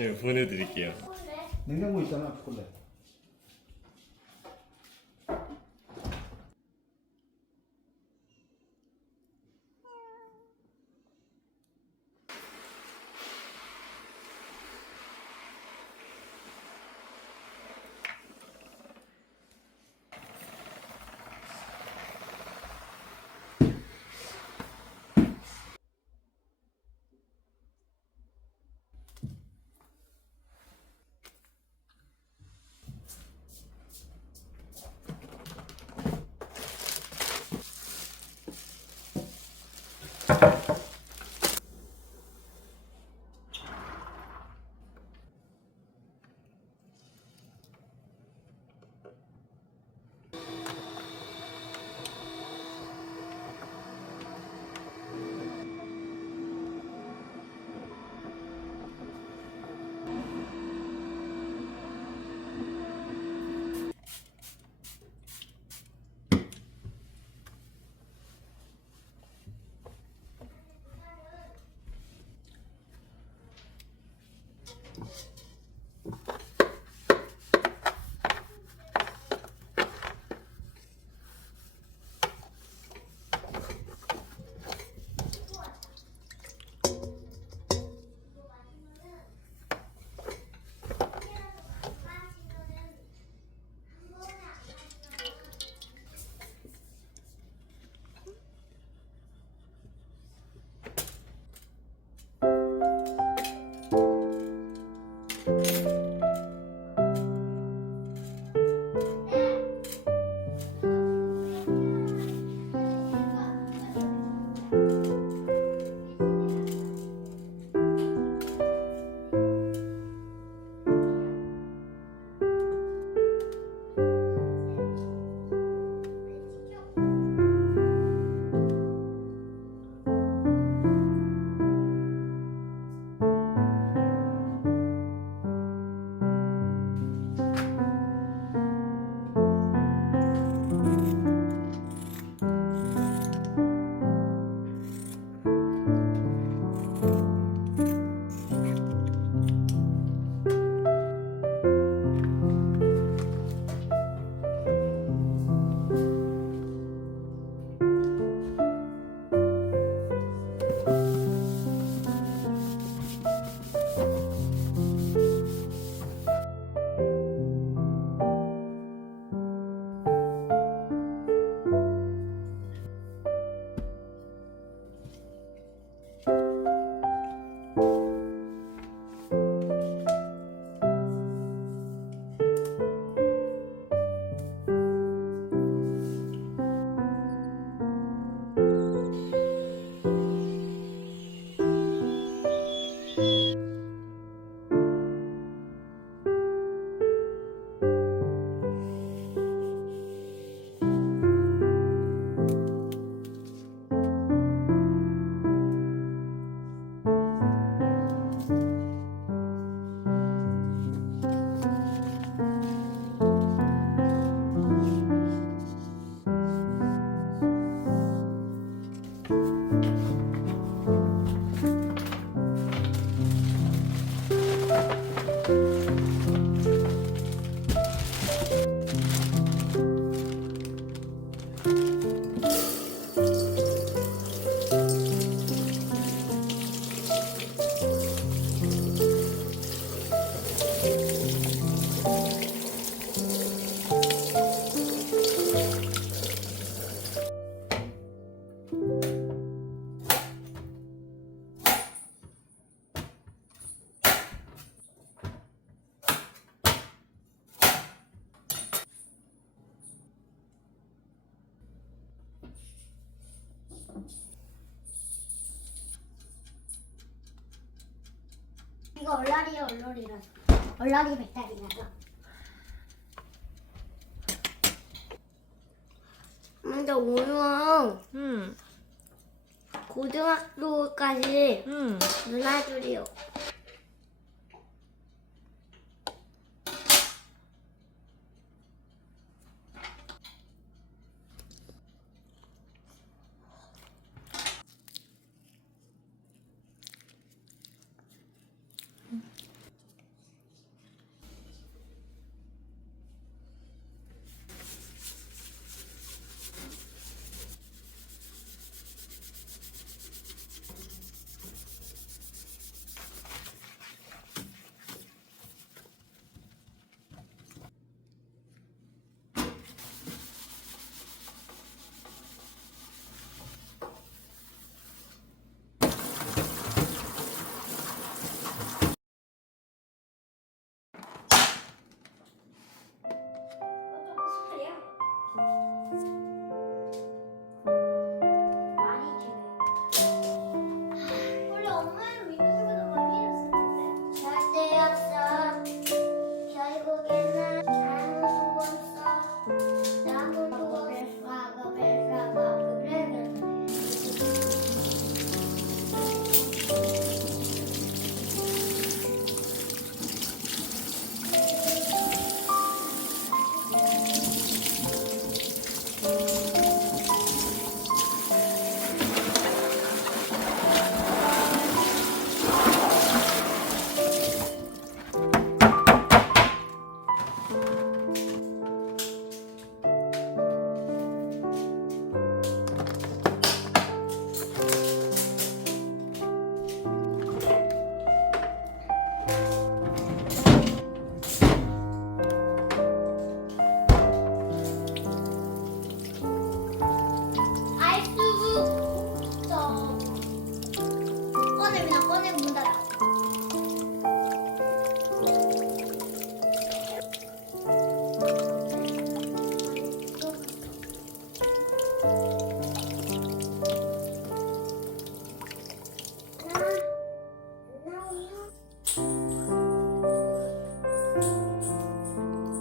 예, 보내드릴게요. 냉장고 있잖아, 초콜릿. 이거 얼라리야 얼라리라서. 얼라리 배탈이라서. 근데 오늘 고등학교까지 누나들이요. 꺼내 문 닫아.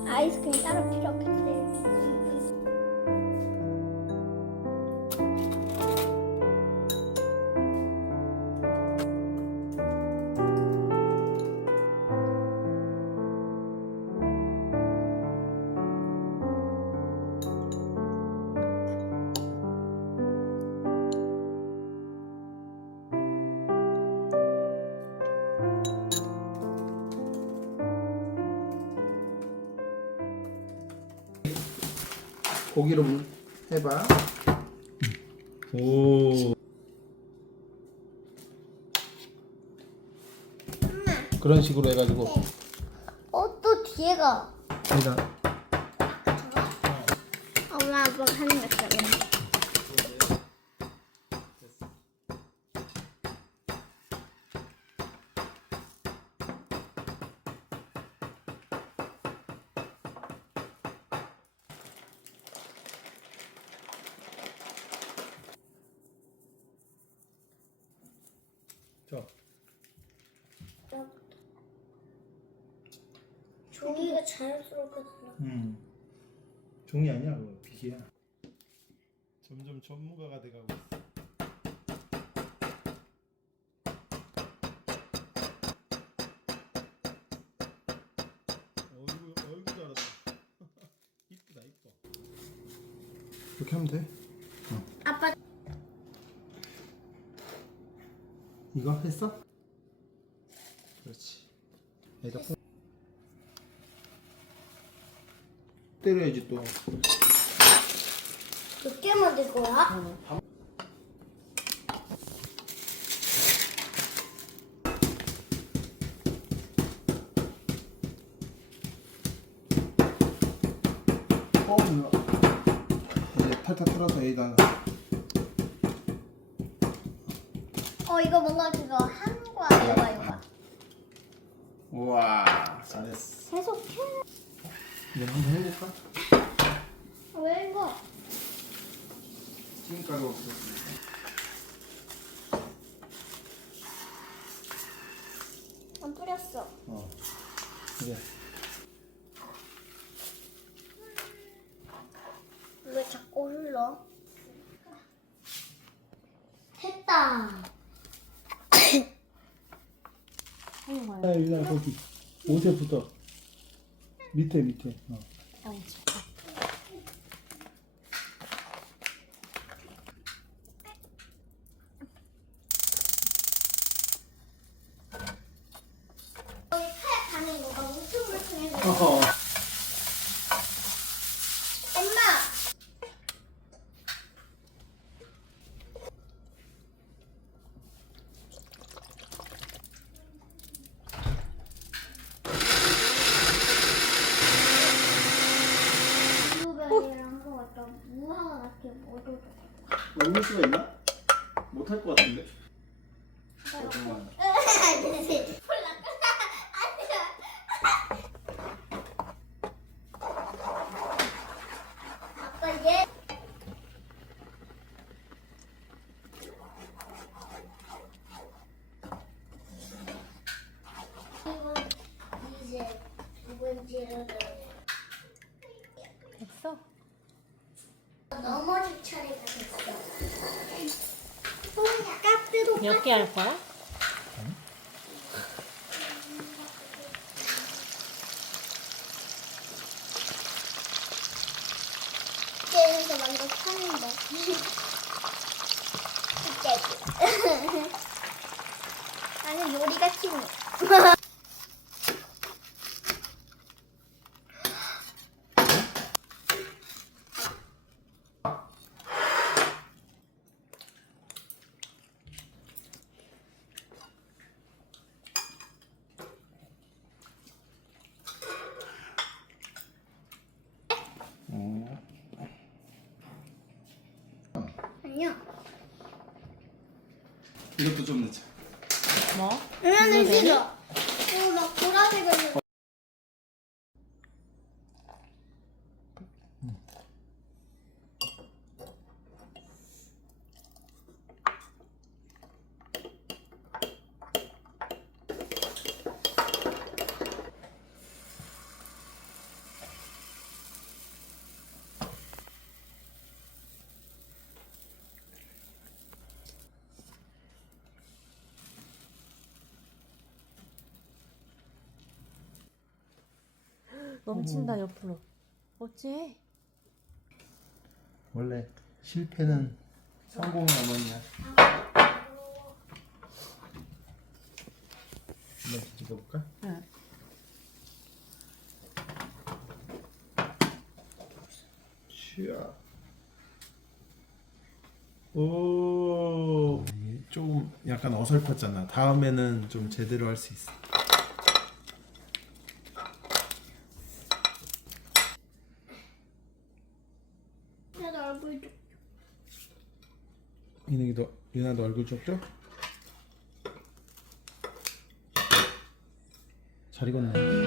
아이스크림 따로 필요 없겠네. 고기로 해봐. 오. 그런 식으로 해가지고. 또 뒤에가. 여기다. 엄마 아빠가 하는 것처럼. 저. 종이가 자연스럽게 달라. 종이 아니야, 그거 비계야. 점점 전문가가 돼가고 있어. 얼굴 잘한다. 이쁘다, 이뻐. 이렇게 하면 돼. 아빠 이거 했어? 그렇지. 얘가 때려야지 또. 몇 개 만들 거야? 이제 탈탈 털어서 여기다가. 이거 뭔가 그거 한 거야, 이거. 우와, 잘했어. 계속 해. 이제 한번 해볼까? 왜 이거? 찜가루 없었으니까. 안 뿌려. 생겼어. 그래. 왜 자꾸 흘러? 됐다. 일날 거기 옷에 붙어. 밑에. 여기 팔 가는 거가 울퉁불퉁해서. 엄마. 블루베리랑 거 같다. 무화과 같아. 뭐도. 넘길 수가 있나? 못할 것 같은데. 아빠 얘. 이거 이제 두 번째로 됐어? 넘어질 차례가 됐어. 손이야. 까뜨도 몇 개 할 거야? 깨에서 먼저 타는데. 깨지. 나는 요리가 친구. 아니야. 이것도 좀 넣자. 뭐? 나는 블루베리? 싫어. 이거 막 보라색을. 넘친다 옆으로. 어째? 원래 실패는 성공의 어머니야. 한번 뒤집어볼까? 응. 슈아. 오. 좀 약간 어설펐잖아. 다음에는 좀 제대로 할 수 있어. 나도 얼굴 좀. 이능이도 유나도 얼굴 쪽죠? 잘 익었네.